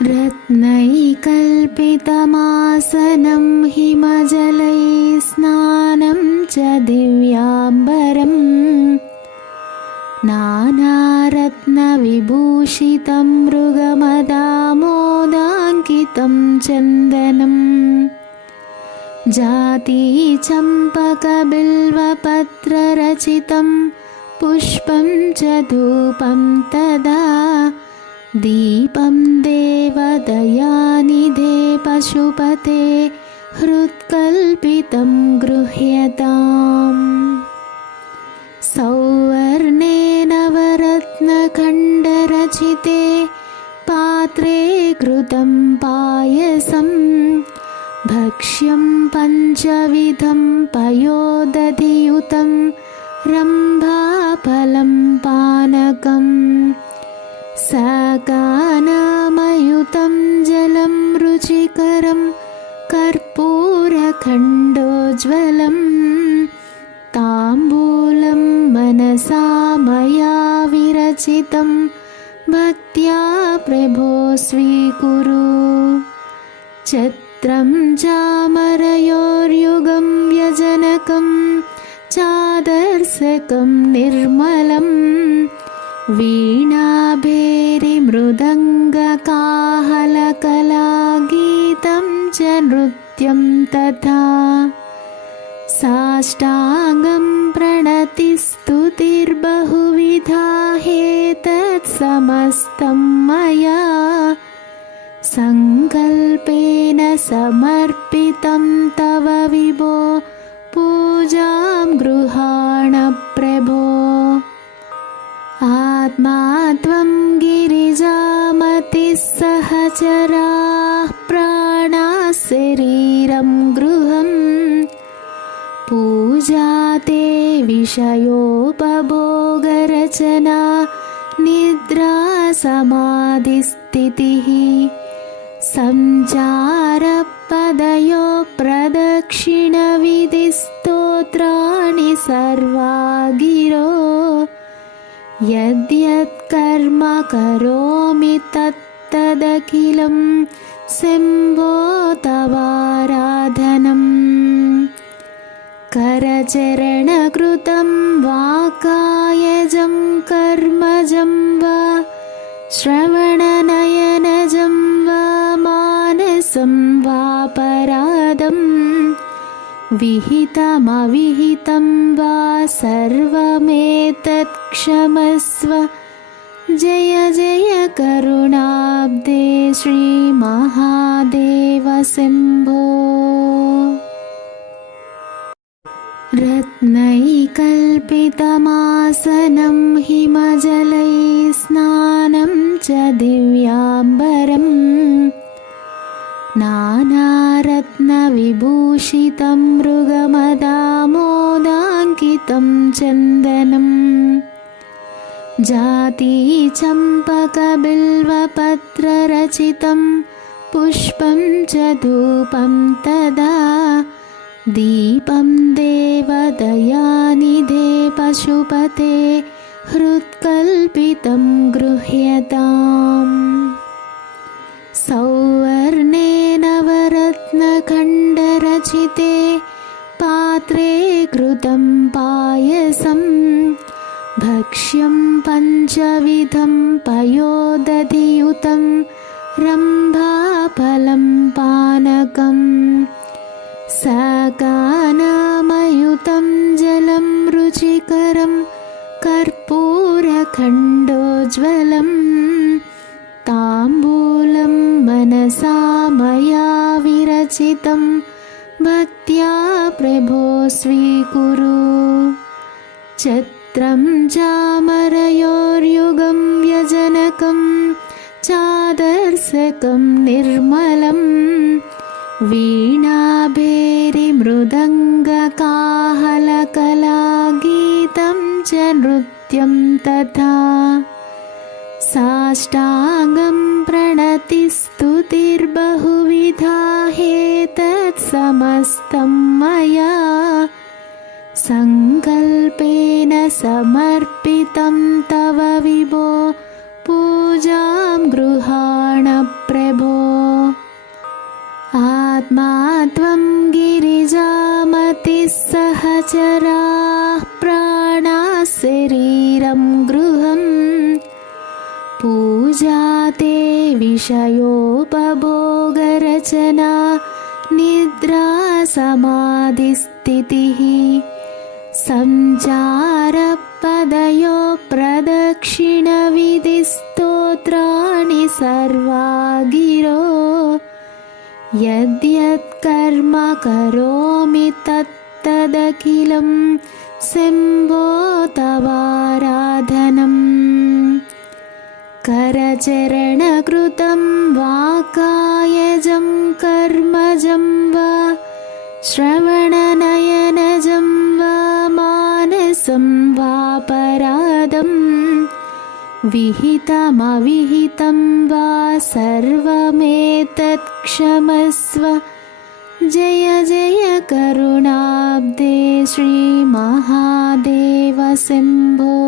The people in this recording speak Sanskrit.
रत्नैकल्पितमासनं हिमजलैः स्नानं च दिव्याम्बरम् नानारत्नविभूषितं मृगमदामोदाङ्कितं चन्दनम् जातीचम्पकबिल्वपत्ररचितं पुष्पं च धूपं तदा दीपं देवदयानिधे पशुपते हृत्कल्पितं गृह्यताम् सौवर्णे नवरत्नखण्डरचिते पात्रे कृतं पायसं भक्ष्यं पञ्चविधं पयोदधियुतं रम्भाफलं पानकम् साकानामयुतं जलं रुचिकरं कर्पूरखण्डोज्ज्वलं ताम्बूलं मनसा मया विरचितं भक्त्या प्रभो स्वीकुरु छत्रं चामरयोर्युगं व्यजनकं चादर्शकं निर्मलम् वीणाभेरिमृदङ्गकाहलकलागीतं च नृत्यं तथा साष्टाङ्गं प्रणतिस्तुतिर्बहुविधा ह्येतत्समस्तं मया सङ्कल्पेन समर्पितं तव विभो पूजां गृहाण प्रभो आत्मा त्वं गिरिजामतिः सहचराः प्राणाः शरीरं गृहम् पूजा ते विषयोपभोगरचना निद्रा समाधिस्थितिः सञ्चारपदयो प्रदक्षिणविधिस्तोत्राणि सर्वा गिरो यद्यत्कर्म करोमि तत्तदखिलं शम्भो तवाराधनम् करचरणकृतं वा कायजं कर्मजं वा श्रवणनयनजं वा मानसं वापराधम् विहितमविहितं वा सर्वमेतत् क्षमस्व जय जय करुणाब्दे श्रीमहादेव शम्भो रत्नैकल्पितमासनं हिमजलैः स्नानं च दिव्याम्बरम् नानारत्नविभूषितं मृगमदामोदाङ्कितं चन्दनम् जातीचम्पकबिल्वपत्ररचितं पुष्पं च धूपं तदा दीपं देवदयानिधे पशुपते हृत्कल्पितं गृह्यताम् सौवर्णे नवरत्नखण्डरचिते पात्रे कृतं पायसं भक्ष्यं पञ्चविधं पयोदधियुतं रम्भाफलं पानकम् साकानामयुतं जलं रुचिकरं कर्पूरखण्डोज्ज्वलम् ताम्बूलं मनसा मया विरचितं भक्त्या प्रभो स्वीकुरु छत्रं चामरयोर्युगं व्यजनकं चादर्शकं निर्मलम् वीणाभेरिमृदङ्गकाहलकलागीतं च नृत्यं तथा साष्टाङ्गं प्रणतिस्तुतिर्बहुविधा ह्येतत्समस्तं मया सङ्कल्पेन समर्पितं तव विभो पूजां गृहाण प्रभो ते विषयोपभोगरचना निद्रा समाधिस्थितिः संचारपदयो प्रदक्षिणविधिस्तोत्राणि सर्वा गिरो यद्यत्कर्म करोमि तत्तदखिलं शम्भो तवाराधनम् करचरणकृतं वा कायजं कर्मजं वा श्रवणनयनजं वा मानसं वापराधं विहितमविहितं वा सर्वमेतत् क्षमस्व जय जय करुणाब्धे श्रीमहादेव शम्भो।